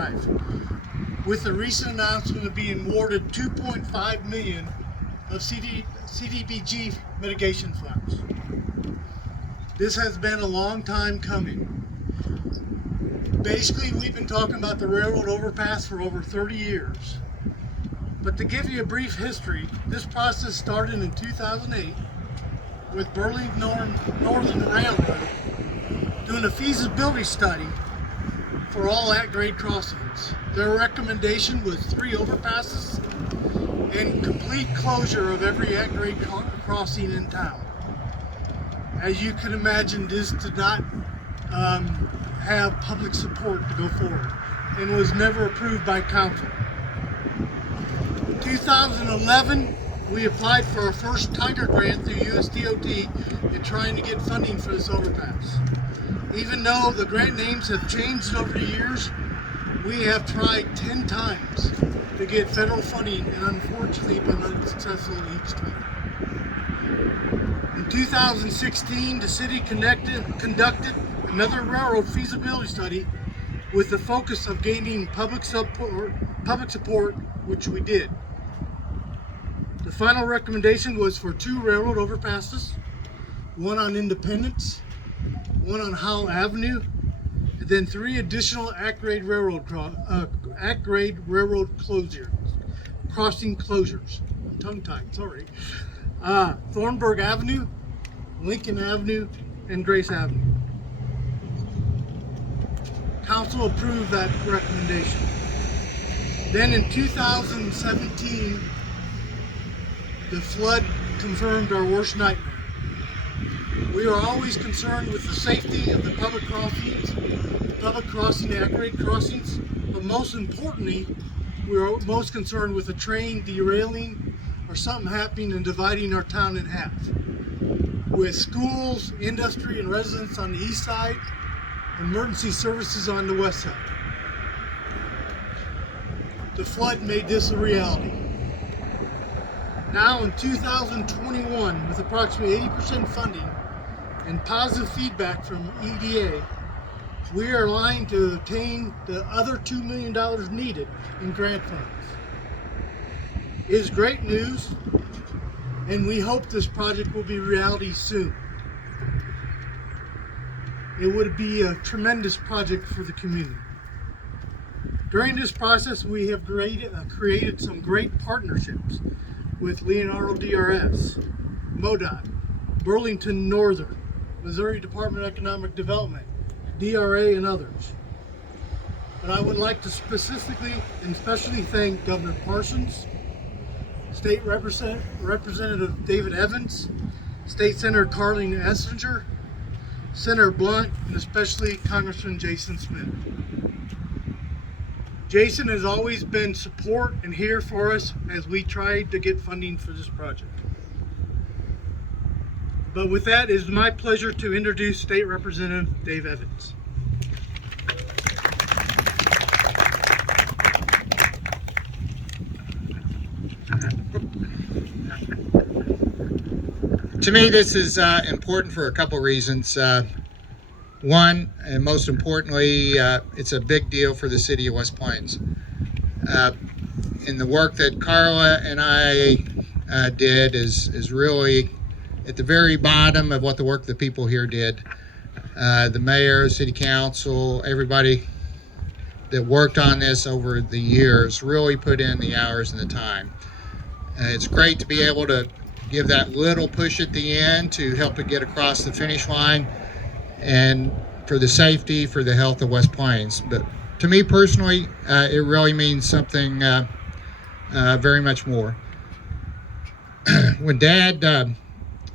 Drive, with the recent announcement of being awarded $2.5 million of CDBG mitigation funds. This has been a long time coming. Basically, we've been talking about the railroad overpass for over 30 years. But to give you a brief history, this process started in 2008 with Burlington Northern Railroad doing a feasibility study for all at-grade crossings. Their recommendation was 3 overpasses and complete closure of every at-grade crossing in town. As you can imagine, this did not have public support to go forward and was never approved by council. In 2011, we applied for our first Tiger grant through USDOT in trying to get funding for this overpass. Even though the grant names have changed over the years, we have tried 10 times to get federal funding and unfortunately been unsuccessful each time. In 2016, the city conducted another railroad feasibility study with the focus of gaining public support, which we did. The final recommendation was for 2 railroad overpasses, one on Independence, one on Howell Avenue, and then 3 additional at-grade railroad crossing closures. I'm tongue-tied, sorry. Thornburg Avenue, Lincoln Avenue, and Grace Avenue. Council approved that recommendation. Then in 2017, the flood confirmed our worst nightmare. We are always concerned with the safety of the public crossing, at-grade crossings, but most importantly, we are most concerned with a train derailing or something happening and dividing our town in half. With schools, industry, and residents on the east side, emergency services on the west side. The flood made this a reality. Now in 2021, with approximately 80% funding and positive feedback from EDA, we are aligned to obtain the other $2 million needed in grant funds. It is great news, and we hope this project will be reality soon. It would be a tremendous project for the community. During this process, we have created some great partnerships with Leonardo DRS, MoDOT, Burlington Northern, Missouri Department of Economic Development, DRA, and others. But I would like to specifically and especially thank Governor Parsons, State Representative David Evans, State Senator Carleen Essinger, Senator Blunt, and especially Congressman Jason Smith. Jason has always been support and here for us as we tried to get funding for this project. But with that, it is my pleasure to introduce State Representative Dave Evans. To me, this is important for a couple reasons. One, and most importantly, it's a big deal for the city of West Plains. In the work that Carla and I did is really at the very bottom of what the work the people here did. The mayor, city council, everybody that worked on this over the years really put in the hours and the time. It's great to be able to give that little push at the end to help it get across the finish line and for the safety, for the health of West Plains. But to me personally, it really means something very much more. When Dad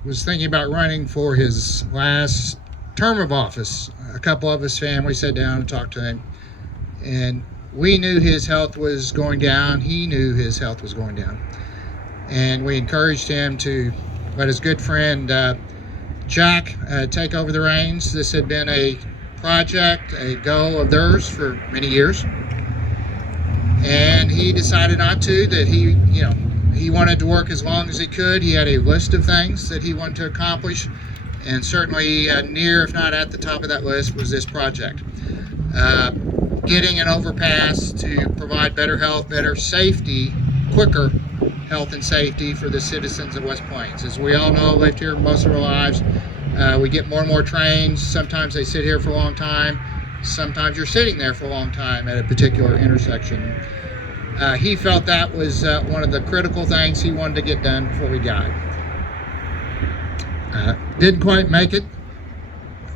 was thinking about running for his last term of office, a couple of his family sat down and talked to him, and we knew his health was going down. He knew his health was going down. And we encouraged him to let his good friend Jack take over the reins. This had been a project, a goal of theirs for many years. And he decided not to, that he wanted to work as long as he could. He had a list of things that he wanted to accomplish, and certainly near, if not at the top of that list, was this project. getting an overpass to provide better health, better safety, quicker health and safety for the citizens of West Plains. As we all know, lived here most of our lives. We get more and more trains. Sometimes they sit here for a long time. Sometimes you're sitting there for a long time at a particular intersection. He felt that was one of the critical things he wanted to get done before he died. Didn't quite make it,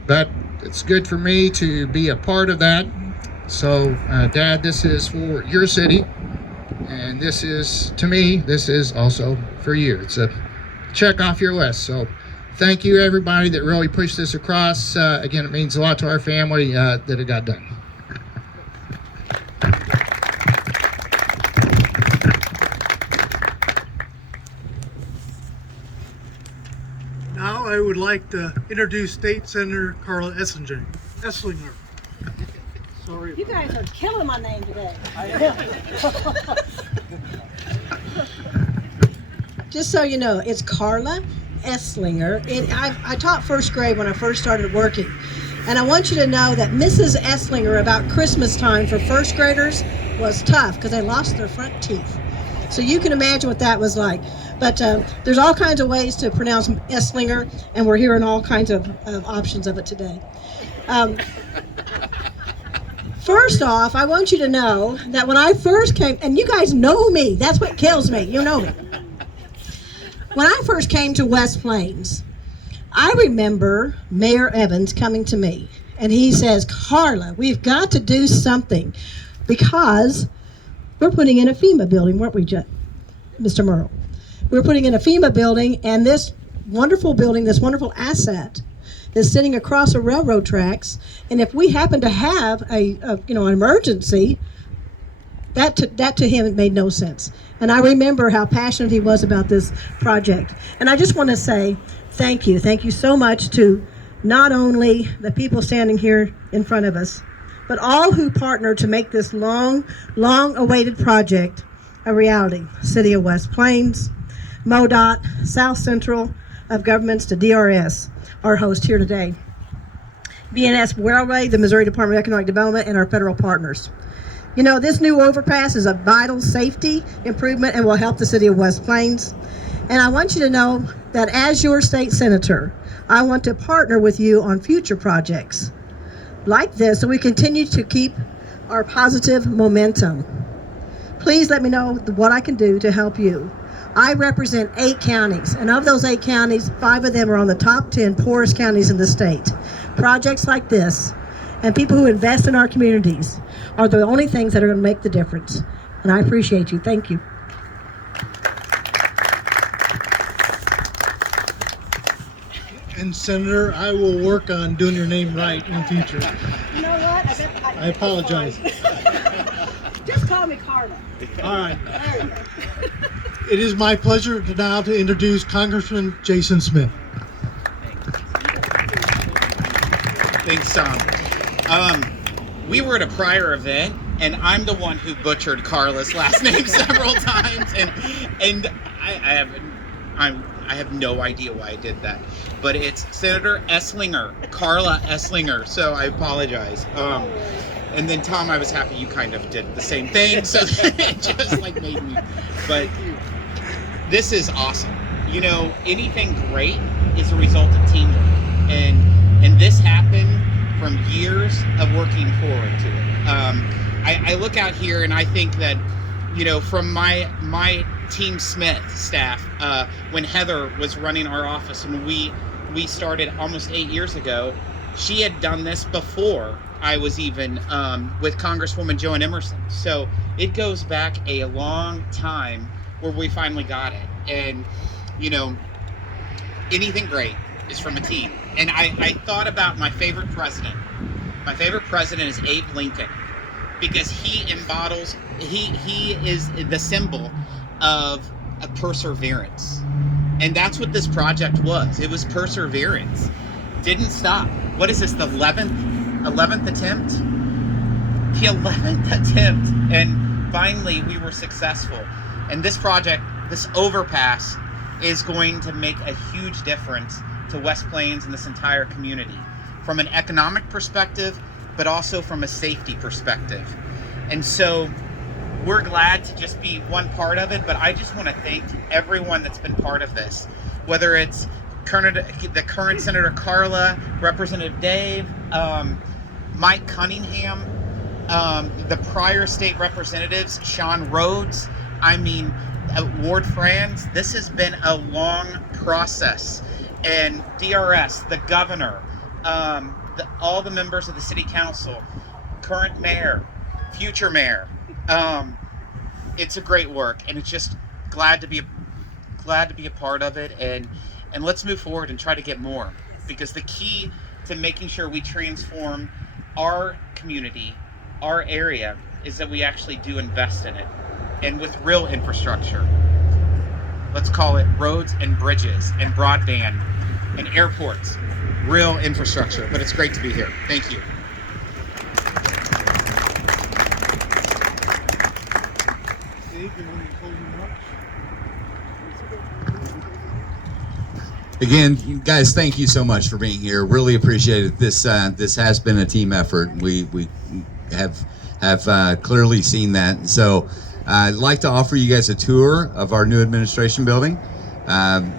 but it's good for me to be a part of that. So, Dad, this is for your city, and this is, to me, this is also for you. It's a check off your list. So, thank you, everybody that really pushed this across. Again, it means a lot to our family that it got done. Now I would like to introduce State Senator Carla Esslinger. Sorry. You guys are killing my name today. Just so you know, it's Carla Esslinger. I taught first grade when I first started working. And I want you to know that Mrs. Esslinger about Christmas time for first graders was tough because they lost their front teeth. So you can imagine what that was like. But there's all kinds of ways to pronounce Esslinger, and we're hearing all kinds of options of it today. First off, I want you to know that when I first came, and you guys know me, that's what kills me, you know me. When I first came to West Plains, I remember Mayor Evans coming to me, and he says, Carla, we've got to do something because we're putting in a FEMA building, weren't we, Mr. Merle? We're putting in a FEMA building, and this wonderful building, this wonderful asset, is sitting across the railroad tracks. And if we happen to have an emergency, that to him it made no sense. And I remember how passionate he was about this project. And I just want to say thank you so much to not only the people standing here in front of us, but all who partnered to make this long awaited project a reality. City of West Plains, MoDOT, South Central of Governments to DRS, our host here today. BNS Railway, the Missouri Department of Economic Development, and our federal partners. You know, this new overpass is a vital safety improvement and will help the city of West Plains. And I want you to know that as your state senator, I want to partner with you on future projects like this so we continue to keep our positive momentum. Please let me know what I can do to help you. I represent 8 counties, and of those 8 counties, 5 of them are on the top 10 poorest counties in the state. Projects like this and people who invest in our communities are the only things that are going to make the difference. And I appreciate you. Thank you. And Senator, I will work on doing your name right in the future. You know what? I apologize. Just call me Carla. All right. There you go. It is my pleasure now to introduce Congressman Jason Smith. Thanks, Tom. We were at a prior event, and I'm the one who butchered Carla's last name several times, and I have no idea why I did that. But it's Senator Esslinger, Carla Esslinger. So I apologize. And then Tom, I was happy you kind of did the same thing, so it just like made me. But this is awesome. You know, anything great is a result of teamwork, and this happened from years of working forward to it. I look out here and I think that, you know, from my Team Smith staff, when Heather was running our office and we started almost 8 years ago, she had done this before I was even with Congresswoman Joan Emerson. So it goes back a long time where we finally got it. And, you know, anything great is from a team. And I thought about my favorite president. My favorite president is Abe Lincoln, because he embodies, he is the symbol of a perseverance. And that's what this project was. It was perseverance. Didn't stop. What is this, the 11th attempt? The 11th attempt. And finally we were successful. And this project, this overpass, is going to make a huge difference to West Plains and this entire community. From an economic perspective, but also from a safety perspective. And so we're glad to just be one part of it, but I just want to thank everyone that's been part of this, whether it's the current Senator Carla, Representative Dave, Mike Cunningham, the prior state representatives, Sean Rhodes, Ward Franz. This has been a long process. And DRS, the governor, all the members of the city council, current mayor, future mayor. It's a great work, and it's just glad to be a part of it, and let's move forward and try to get more, because the key to making sure we transform our community, our area, is that we actually do invest in it, and with real infrastructure. Let's call it roads and bridges and broadband and airports, real infrastructure. But it's great to be here. Thank you. Steve, you want to close remarks? Again, guys, thank you so much for being here. Really appreciate it. This has been a team effort. We have clearly seen that. So I'd like to offer you guys a tour of our new administration building,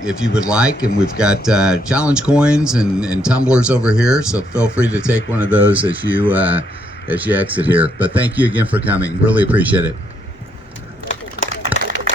if you would like. And we've got challenge coins and tumblers over here. So feel free to take one of those as you exit here. But thank you again for coming. Really appreciate it.